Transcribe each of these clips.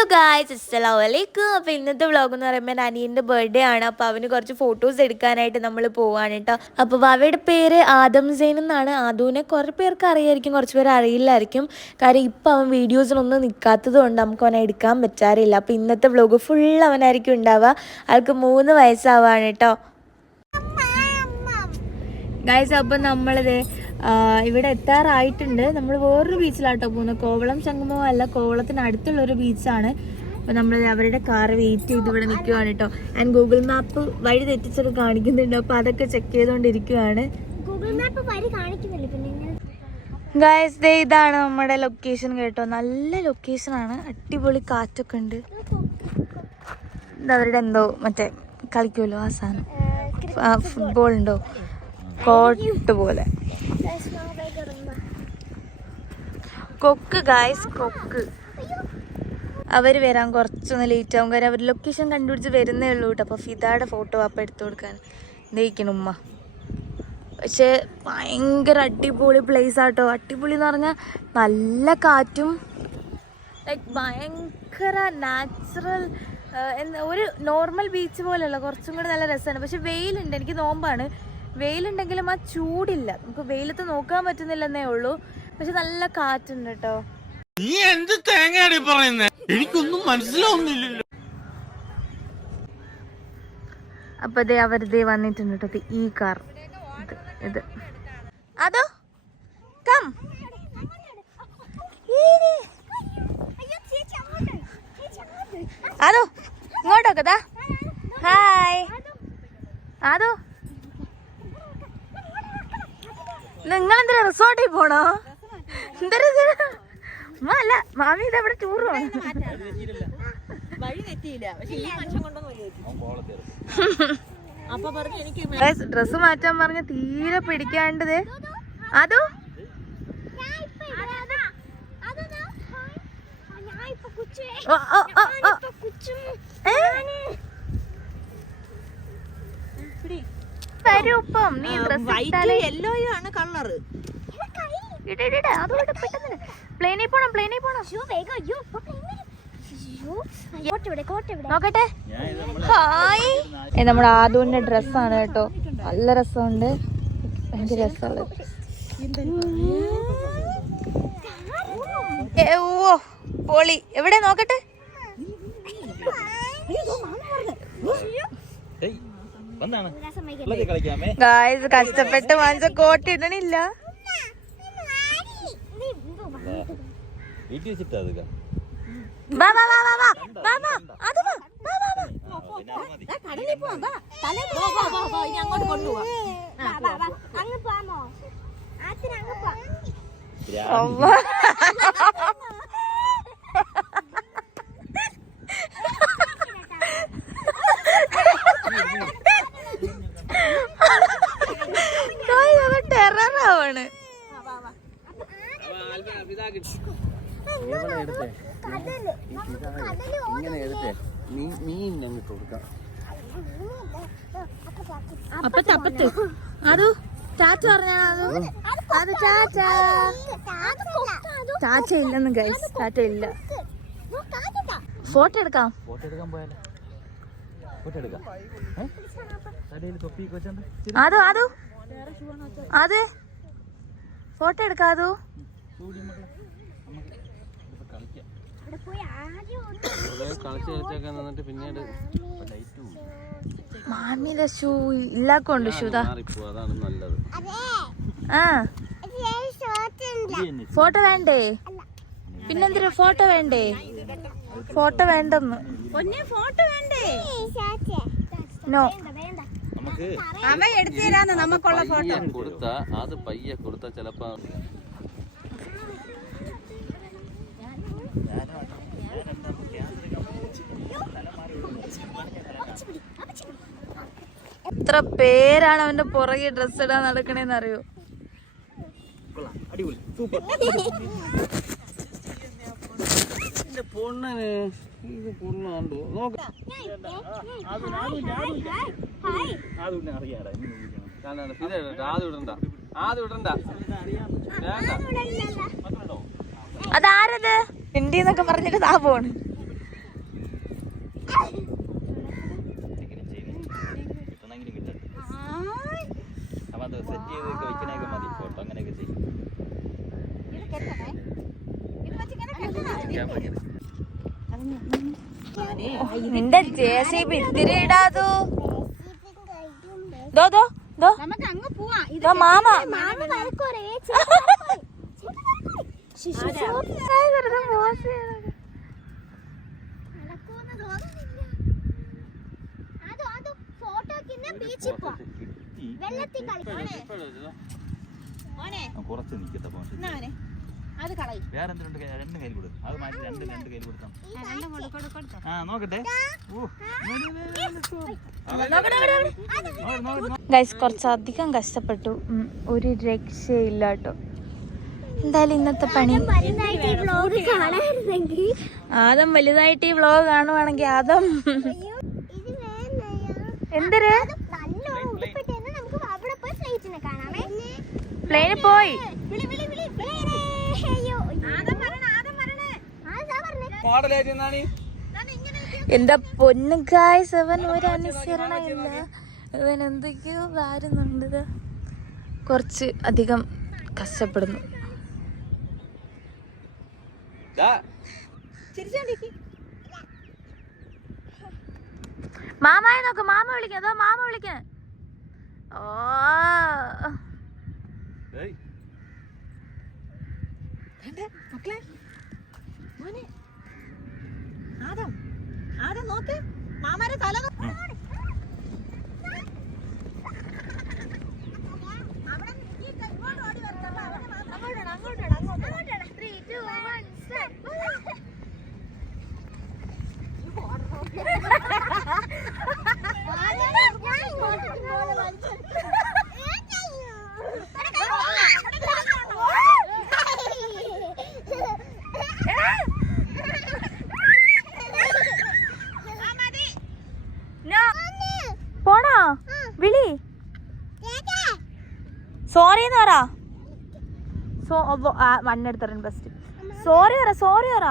Hello guys, അസ്സലാമു അലൈക്കും. അപ്പോൾ ഇന്നത്തെ വ്ളോഗ് എന്ന് പറയുമ്പോൾ അനിയൻ്റെ ബർത്ത്ഡേ ആണ്. അപ്പോൾ അവന് കുറച്ച് ഫോട്ടോസ് എടുക്കാനായിട്ട് നമ്മൾ പോവാണ് കേട്ടോ. അപ്പോൾ അവയുടെ പേര് ആദം സൈൻ എന്നാണ്. ആദുവിനെ കുറേ പേർക്ക് അറിയായിരിക്കും, കുറച്ച് പേര് അറിയില്ലായിരിക്കും. കാര്യം ഇപ്പം അവൻ വീഡിയോസിലൊന്നും നിൽക്കാത്തത് കൊണ്ട് നമുക്ക് അവനെ എടുക്കാൻ പറ്റാറില്ല. അപ്പോൾ ഇന്നത്തെ വ്ളോഗ് ഫുൾ അവനായിരിക്കും ഉണ്ടാവുക. ആൾക്ക് 3 വയസ്സാവാണ് കേട്ടോ ഗായ്സ്. അപ്പം നമ്മളിത് ഇവിടെ എത്താറായിട്ടുണ്ട്. നമ്മൾ വേറൊരു ബീച്ചിലാട്ടോ പോകുന്നത്. കോവളം സംഗമം അല്ല, കോവളത്തിന് അടുത്തുള്ളൊരു ബീച്ചാണ്. അപ്പോൾ നമ്മൾ അവരുടെ കാർ വെയിറ്റ് ചെയ്ത് ഇവിടെ നിൽക്കുവാണ് കേട്ടോ. ആൻഡ് ഗൂഗിൾ മാപ്പ് വഴി തെറ്റിച്ചൊക്കെ കാണിക്കുന്നുണ്ട്. അപ്പോൾ അതൊക്കെ ചെക്ക് ചെയ്തുകൊണ്ടിരിക്കുവാണ്. ഗായ്സ് ദേ ഇതാണ് നമ്മുടെ ലൊക്കേഷൻ കേട്ടോ. നല്ല ലൊക്കേഷനാണ്, അടിപൊളി കാറ്റൊക്കെ ഉണ്ട്. അവരുടെ എന്തോ മറ്റേ കളിക്കുമല്ലോ ആ സാധനം, ഫുട്ബോൾ ഉണ്ടോ, കോട്ട് പോലെ. കൊക്ക് ഗായ്സ്, കൊക്ക്. അവർ വരാൻ കുറച്ചൊന്ന് ലേറ്റ് ആവും, കാര്യം അവർ ലൊക്കേഷൻ കണ്ടുപിടിച്ച് വരുന്നേ ഉള്ളൂ കേട്ടോ. അപ്പോൾ ഫിദയുടെ ഫോട്ടോ അപ്പം എടുത്തു കൊടുക്കാൻ ദഹിക്കണം ഉമ്മ. പക്ഷേ ഭയങ്കര അടിപൊളി പ്ലേസ് ആട്ടോ. അടിപൊളി എന്ന് പറഞ്ഞാൽ നല്ല കാറ്റും, ലൈക്ക് ഭയങ്കര നാച്ചുറൽ. ഒരു നോർമൽ ബീച്ച് പോലെയല്ല, കുറച്ചും കൂടി നല്ല രസമാണ്. പക്ഷെ വെയിലുണ്ട്, എനിക്ക് നോമ്പാണ്. വെയിലുണ്ടെങ്കിലും ആ ചൂടില്ല, നമുക്ക് വെയിലത്ത് നോക്കാൻ പറ്റുന്നില്ലെന്നേ ഉള്ളൂ. പക്ഷെ നല്ല കാറ്റുണ്ട് കേട്ടോ. നീ എന്ത് തേങ്ങയാടി പറയുന്നേ, എനിക്കൊന്നും മനസ്സിലാവുന്നില്ലല്ലോ. അപ്പൊ ദേ അവരിതേ വന്നിട്ടുണ്ട് കേട്ടോ. ഈ കാർ ഇത് അതോ കം അതോ ഇങ്ങോട്ടൊക്കെ ദാ. ഹായ് അതോ, നിങ്ങളെന്തിനാ റിസോർട്ടിൽ പോണോ? അല്ല മാമി ഇതെവിടെ ടൂർ പോണോ? ഡ്രസ് മാറ്റാൻ പറഞ്ഞ തീരെ പിടിക്കാണ്ടത്. അതോ തരൂപ്പം നീ ഡ്രസ് യെല്ലോയോ ആണ് കളറ്. പ്ലെയിനിൽ പോണം, പ്ലെയിനിൽ പോണം. നോക്കട്ടെ. ഹായ്, നമ്മുടെ ആദുവിന്റെ ഡ്രസ്സാണ് കേട്ടോ. നല്ല രസമുണ്ട്, ഭയങ്കര രസമുള്ളത്. ഓ പൊളി. എവിടെ നോക്കട്ടെ. ഗായ്സ് കഷ്ടപ്പെട്ട് വാങ്ങിച്ച കോട്ട് ഇടണില്ല. ടെററാവാണ്. അപ്പത്ത് അപ്പത്ത് അത് ചാച്ച പറഞ്ഞാണോ? അത് ചാച്ച ചാച്ച ഇല്ലെന്ന് ഗൈസ്, ചാച്ച ഇല്ല. ഫോട്ടോ എടുക്കാം, അതോ അതോ അതെ ഫോട്ടോ എടുക്കാം. അതോ മാമിയുടെ ഷൂ ഇല്ലാക്കൊണ്ട് ഷൂതാ. ആ ഫോട്ടോ വേണ്ടേ? പിന്നെന്തിനാ ഫോട്ടോ വേണ്ടേ? ഫോട്ടോ വേണ്ടെന്ന്. ഫോട്ടോ വേണ്ടേ? നോ, അമ്മ എടുത്തു തരാന്ന് നമുക്കുള്ള ഫോട്ടോ കൊടുത്താ അത് പയ്യെ കൊടുത്താ ചിലപ്പോ. എത്ര പേരാണ് അവന്റെ പുറകെ ഡ്രസ് ഇടാൻ നടക്കണേന്ന് അറിയോ? അതാരത്? എന്നൊക്കെ പറഞ്ഞിട്ട് താ പോണ്. നിന്റെ JCB ഇത്തിരി ഇടാതോ. മാമ കുറച്ച് നിൽക്കട്ടെ വേറെ എന്തിനുണ്ട്? രണ്ട് കയ്യിൽ കൊടുക്കും. അത് മാറ്റി രണ്ട് കയ്യിൽ കൊടുത്താൽ നോക്കട്ടെ. ഗൈസ് കുറച്ചധികം കഷ്ടപ്പെട്ടു, ഒരു രക്ഷയില്ല കേട്ടോ. എന്തായാലും ഇന്നത്തെ പണി ആദം വലുതായിട്ട് ഈ വ്ലോഗ് കാണുവാണെങ്കിൽ ആദം എന്തൊരു പ്ലെയിനിൽ പോയി. എന്താ പൊന്നു ഗായ്സ്, അവൻ ഒരു അനുസരണയില്ല, അവൻ എന്തൊക്കെയോ വാരുന്നുണ്ട്. കുറച്ച് അധികം കഷ്ടപ്പെടുന്നു. മാമായ നോക്ക്, മാമ വിളിക്കാൻ, അതോ മാമ വിളിക്കാൻ. ഓ നോക്ക് മാമാരെ തല പോണോ? വിളി സോറി എന്ന് പറ. മണ്ണെടുത്തറിൻ ബെസ്റ്റ്. സോറി പറ, സോറി പറ.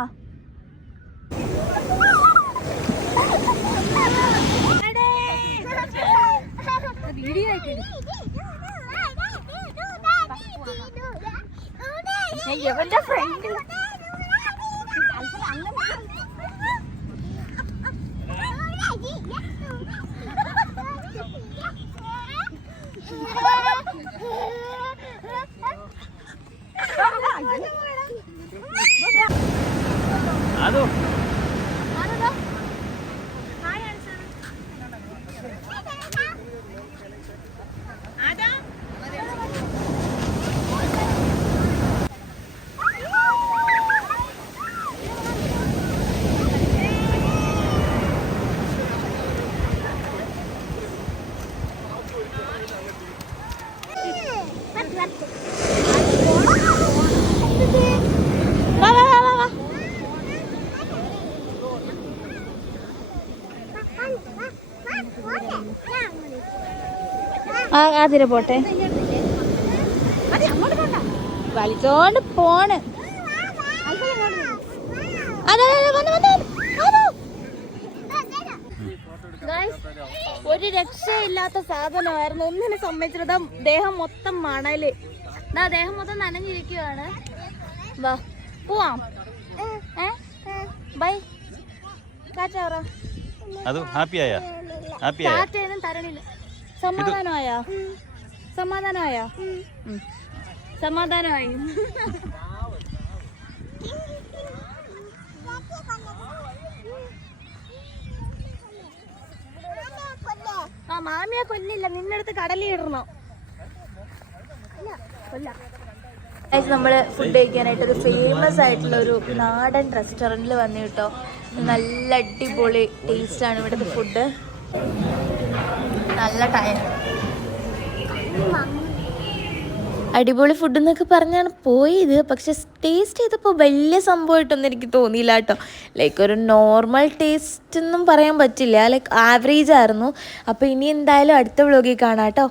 എവന്റെ ഫ്രണ്ട് അതോ അതിരെ പോട്ടെ, വലിച്ചോണ്ട് പോണ്. ഒരു രക്ഷയില്ലാത്ത സാധനമായിരുന്നു. ഒന്നിനെ സമ്മതിച്ചിട്ട് ദേഹം മൊത്തം മണല്, ദേഹം മൊത്തം നനഞ്ഞിരിക്കുകയാണ്. വാ പോവാം. ബൈ കാറ്റാറ. കാറ്റൊന്നും തരണില്ല. സമാധാനമായോ? സമാധാനമായോ? സമാധാനമായി. മാമിയെ കൊല്ലില്ല, നിന്നെടുത്ത് കടലിൽ ഇടണോ? നമ്മള് ഫുഡ് കഴിക്കാനായിട്ട് ഒരു ഫേമസ് ആയിട്ടുള്ള ഒരു നാടൻ റെസ്റ്റോറൻറ്റിൽ വന്നു കേട്ടോ. നല്ല അടിപൊളി ടേസ്റ്റ് ആണ് ഇവിടുത്തെ ഫുഡ്. നല്ല ടൈം, അടിപൊളി ഫുഡ് എന്നൊക്കെ പറഞ്ഞാണ് പോയത്. പക്ഷെ ടേസ്റ്റ് ചെയ്തപ്പോൾ വലിയ സംഭവമായിട്ടൊന്നും എനിക്ക് തോന്നിയില്ല കേട്ടോ. ലൈക്ക് ഒരു നോർമൽ ടേസ്റ്റ് ഒന്നും പറയാൻ പറ്റില്ല, ലൈക്ക് ആവറേജ് ആയിരുന്നു. അപ്പോൾ ഇനി എന്തായാലും അടുത്ത വ്ലോഗിൽ കാണാം കേട്ടോ.